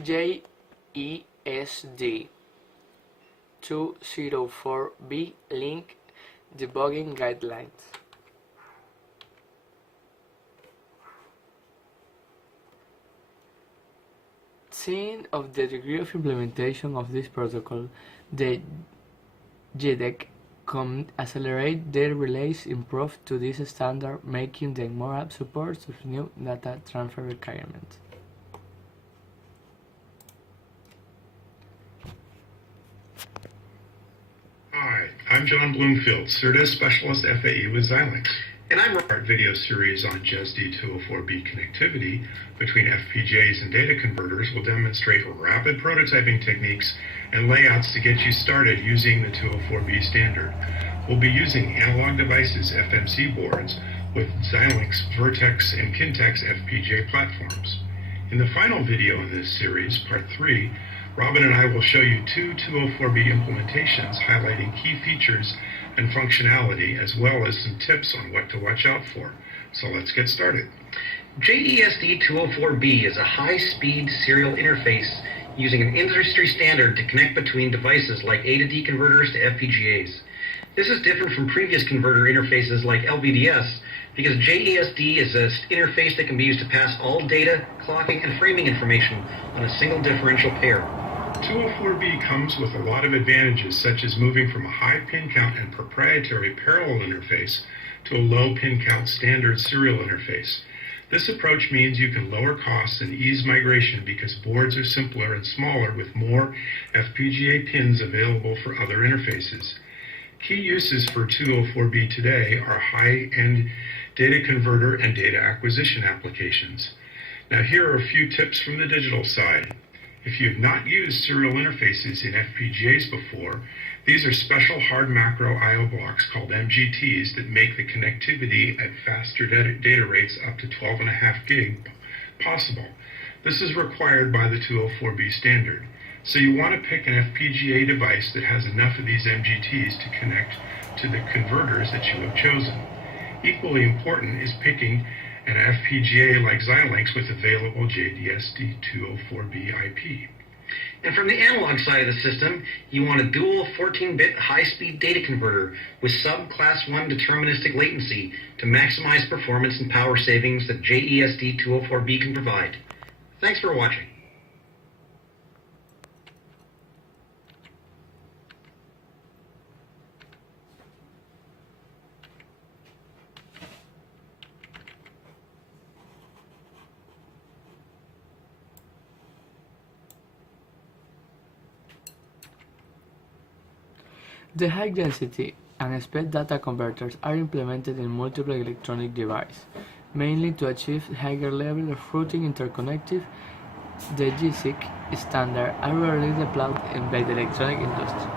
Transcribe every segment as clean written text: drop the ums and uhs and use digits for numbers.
JESD204B link debugging guidelines. Seeing of the degree of implementation of this protocol, the JEDEC can accelerate their release improved to this standard, making them more apt support to new data transfer requirements. Hi, I'm John Bloomfield, CERDES Specialist FAE with Xilinx, and I'm our video series on JESD204B connectivity between FPGAs and data converters will demonstrate rapid prototyping techniques and layouts to get you started using the 204B standard. We'll be using Analog Devices FMC boards with Xilinx, Vertex, and Kintex FPGA platforms. In the final video in this series, part 3, Robin and I will show you two 204B implementations highlighting key features and functionality, as well as some tips on what to watch out for. So let's get started. JESD204B is a high-speed serial interface using an industry standard to connect between devices like A to D converters to FPGAs. This is different from previous converter interfaces like LVDS because JESD is an interface that can be used to pass all data, clocking, and framing information on a single differential pair. 204B comes with a lot of advantages, such as moving from a high pin count and proprietary parallel interface to a low pin count standard serial interface. This approach means you can lower costs and ease migration because boards are simpler and smaller with more FPGA pins available for other interfaces. Key uses for 204B today are high-end data converter and data acquisition applications. Now here are a few tips from the digital side. If you have not used serial interfaces in FPGAs before, these are special hard macro I/O blocks called MGTs that make the connectivity at faster data rates up to 12.5 gig possible. This is required by the 204B standard. So you want to pick an FPGA device that has enough of these MGTs to connect to the converters that you have chosen. Equally important is picking an FPGA like Xilinx with available JESD204B IP. And from the analog side of the system, you want a dual 14-bit high-speed data converter with sub-class 1 deterministic latency to maximize performance and power savings that JESD204B can provide. Thanks for watching. The high density and speed data converters are implemented in multiple electronic devices, mainly to achieve higher level of routing interconnectivity. The JESD standard are rarely deployed by the electronic industry.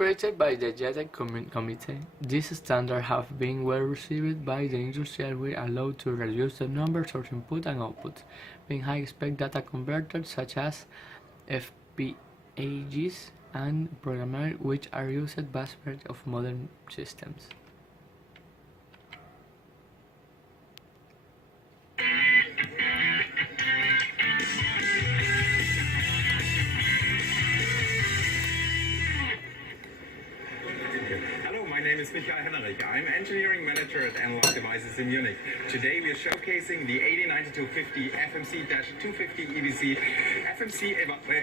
Created by the JESD Committee, these standards have been well received by the industry and will allow to reduce the numbers of input and output, being high-spec data converters such as FPGAs and programmers which are used vastly of modern systems. Hello, my name is Michael Henrich. I'm engineering manager at Analog Devices in Munich. Today we are showcasing the 809250 FMC-250 EBC FMC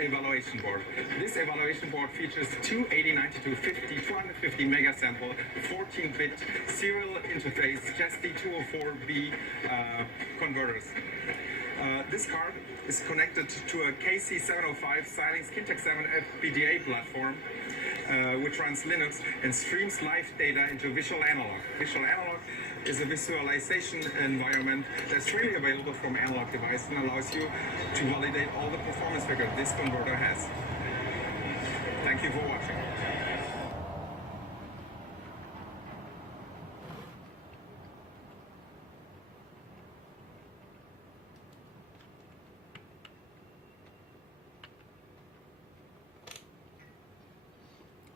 evaluation board. This evaluation board features two 809250 250 megasample 14-bit serial interface JESD204B converters. This card is connected to a KC705 Xilinx Kintex 7 FPGA platform, which runs Linux and streams live data into Visual Analog. Visual Analog is a visualization environment that's really available from Analog Device and allows you to validate all the performance figures this converter has. Thank you for watching.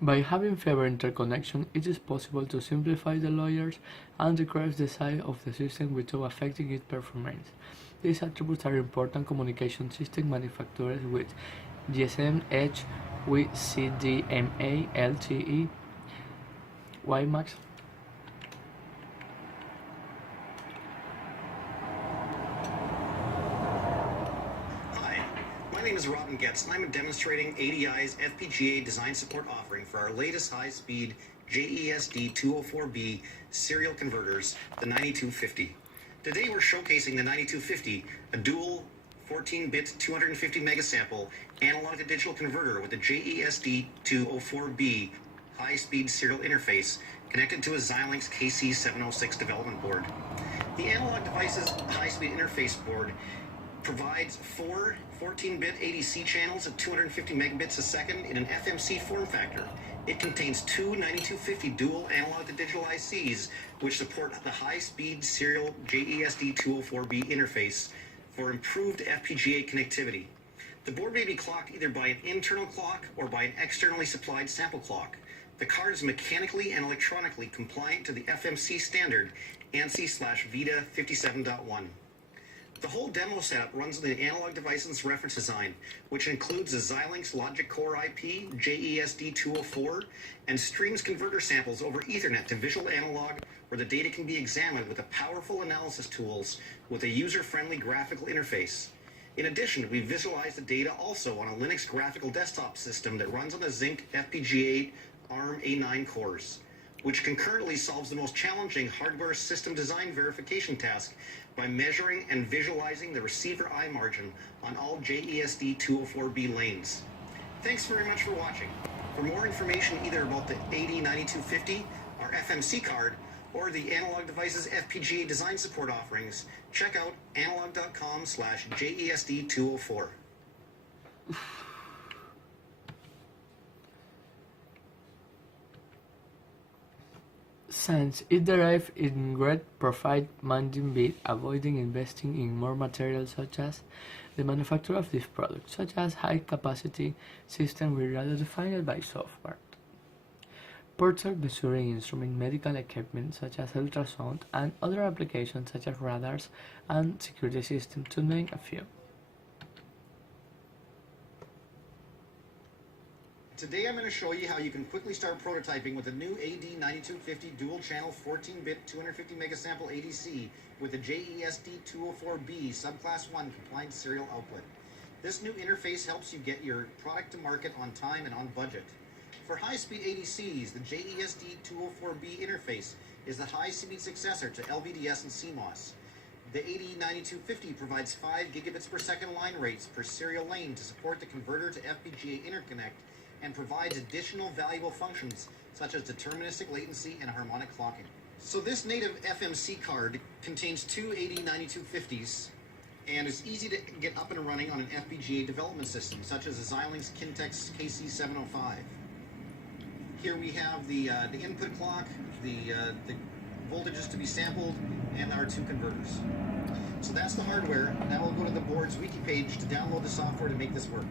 By having fewer interconnections, it is possible to simplify the layers and decrease the size of the system without affecting its performance. These attributes are important communication system manufacturers with GSM, Edge, CDMA, LTE, WiMAX. My name is Robin Getz, and I'm demonstrating ADI's FPGA design support offering for our latest high-speed JESD204B serial converters, the 9250. Today we're showcasing the 9250, a dual 14-bit 250 megasample analog to digital converter with a JESD204B high-speed serial interface connected to a Xilinx KC706 development board. The Analog Devices high-speed interface board provides four 14-bit ADC channels at 250 megabits a second in an FMC form factor. It contains two 9250 dual analog to digital ICs which support the high-speed serial JESD204B interface for improved FPGA connectivity. The board may be clocked either by an internal clock or by an externally supplied sample clock. The card is mechanically and electronically compliant to the FMC standard ANSI/VIDA 57.1. The whole demo setup runs on the Analog Devices reference design, which includes the Xilinx Logic Core IP, JESD204, and streams converter samples over Ethernet to visual analog, where the data can be examined with the powerful analysis tools with a user-friendly graphical interface. In addition, we visualize the data also on a Linux graphical desktop system that runs on the Zynq FPGA ARM A9 cores, which concurrently solves the most challenging hardware system design verification task by measuring and visualizing the receiver eye margin on all JESD204B lanes. Thanks very much for watching. For more information either about the 809250, our FMC card, or the Analog Devices FPGA design support offerings, check out analog.com/JESD204. Since it derives in great profit margin by avoiding investing in more materials such as the manufacture of this product, such as high-capacity systems with rather defined by software. Portable measuring instrument, medical equipment such as ultrasound, and other applications such as radars and security systems, to name a few. Today I'm going to show you how you can quickly start prototyping with a new AD9250 dual-channel 14-bit 250 megasample ADC with a JESD204B subclass 1 compliant serial output. This new interface helps you get your product to market on time and on budget. For high-speed ADCs, the JESD204B interface is the high-speed successor to LVDS and CMOS. The AD9250 provides 5 gigabits per second line rates per serial lane to support the converter to FPGA interconnect and provides additional valuable functions such as deterministic latency and harmonic clocking. So this native FMC card contains two AD9250s and is easy to get up and running on an FPGA development system such as a Xilinx Kintex KC705. Here we have the input clock, the voltages to be sampled, and our two converters. So that's the hardware. Now we'll go to the board's wiki page to download the software to make this work.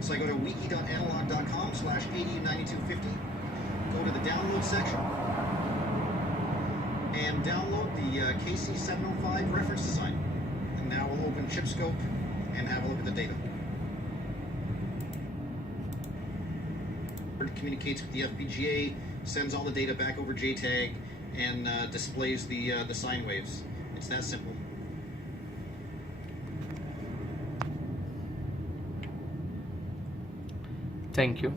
So I go to wiki.analog.com/AD9250, go to the download section, and download the KC705 reference design. And now we'll open ChipScope and have a look at the data. It communicates with the FPGA, sends all the data back over JTAG, and displays the sine waves. It's that simple. Thank you.